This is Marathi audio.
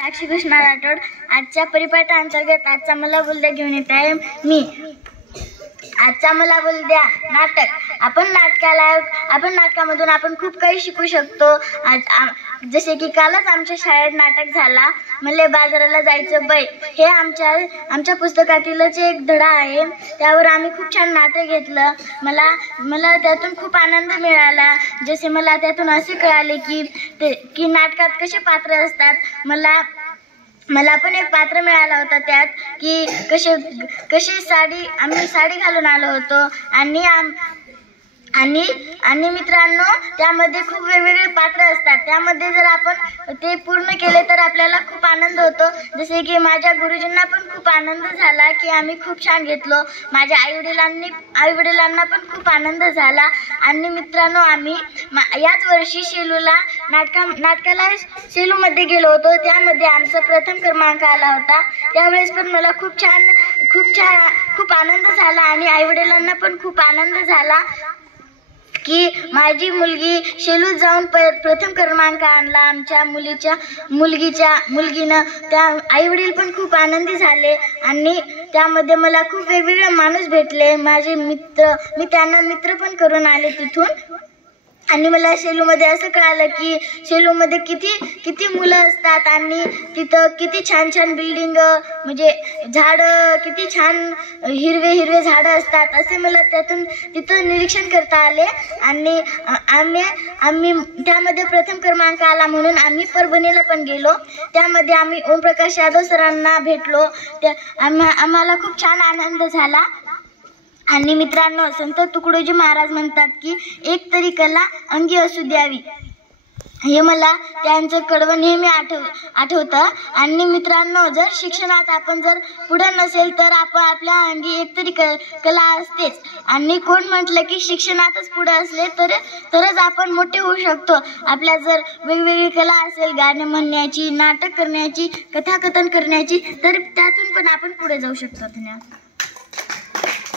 साक्षी कृष्णा राठोड आजच्या परिपाठांतर्गत आजचा मला बोलद्या घेऊन येत आहे मी। आजचा मला बोलद्या नाटक। आपण नाटकामधून आपण खूप काही शिकू शकतो। जसे की कालच आमच्या शाळेत नाटक झाला मले बाजाराला जायचं बाई, हे आमच्या पुस्तकातीलच एक धडा आहे। त्यावर आम्ही खूप छान नाटक घेतलं। मला त्यातून खूप आनंद मिळाला। जसे मला त्यातून असे कळाले की नाटकात कसे पात्र असतात। मला पण एक पात्र मिळाला होता त्यात की कशी आम्ही साडी घालून आलो होतो आणि मित्रांनो त्यामध्ये खूप वेगवेगळे पात्र असतात। त्यामध्ये जर आपण ते पूर्ण केले तर आपल्याला खूप आनंद होतो। जसे की माझ्या गुरुजींना पण खूप आनंद झाला की आम्ही खूप छान घेतलो। माझ्या आई-वडिलांना पण खूप आनंद झाला। आणि मित्रांनो आम्ही याच वर्षी शेलूला नाटकाला शेलूमध्ये गेलो होतो। त्यामध्ये आमचा प्रथम क्रमांक आला होता। त्यावेळेस पण मला खूप आनंद झाला आणि आई-वडिलांना पण खूप आनंद झाला की माझी मुलगी शेलूत जाऊन प्रथम क्रमांक आणला। आमच्या मुलगीनं त्या आई-वडील पण खूप आनंदी झाले आणि त्यामध्ये मला खूप वेगवेगळे माणूस भेटले, माझे मित्र। मी त्यांना मित्र पण करून आले तिथून। आणि मला शेलूमध्ये असं कळालं की शेलूमध्ये किती मुलं असतात आणि तिथं किती छान छान बिल्डिंग, म्हणजे झाडं, किती छान हिरवे झाडं असतात असे मला तिथं निरीक्षण करता आले। आणि आम्ही त्यामध्ये प्रथम क्रमांक आला म्हणून आम्ही परभणीला पण गेलो। त्यामध्ये आम्ही ओमप्रकाश यादव सरांना भेटलो। आम्हाला खूप छान आनंद झाला। आणि मित्रांनो संत तुकडोजी महाराज म्हणतात की एक तरी कला अंगी असू द्यावी, हे मला त्यांचं कडवं नेहमी आठवतं। आणि मित्रांनो जर शिक्षणात आपण जर पुढे नसेल तर आपल्या अंगी एक तरी कला असतेच। आणि कोण म्हटलं की शिक्षणातच पुढे असले तरच आपण मोठे होऊ शकतो। आपल्या जर वेगवेगळी कला असेल, गाणे म्हणण्याची, नाटक करण्याची, कथाकथन करण्याची, तर त्यातून पण आपण पुढे जाऊ शकतो। धन्यवाद।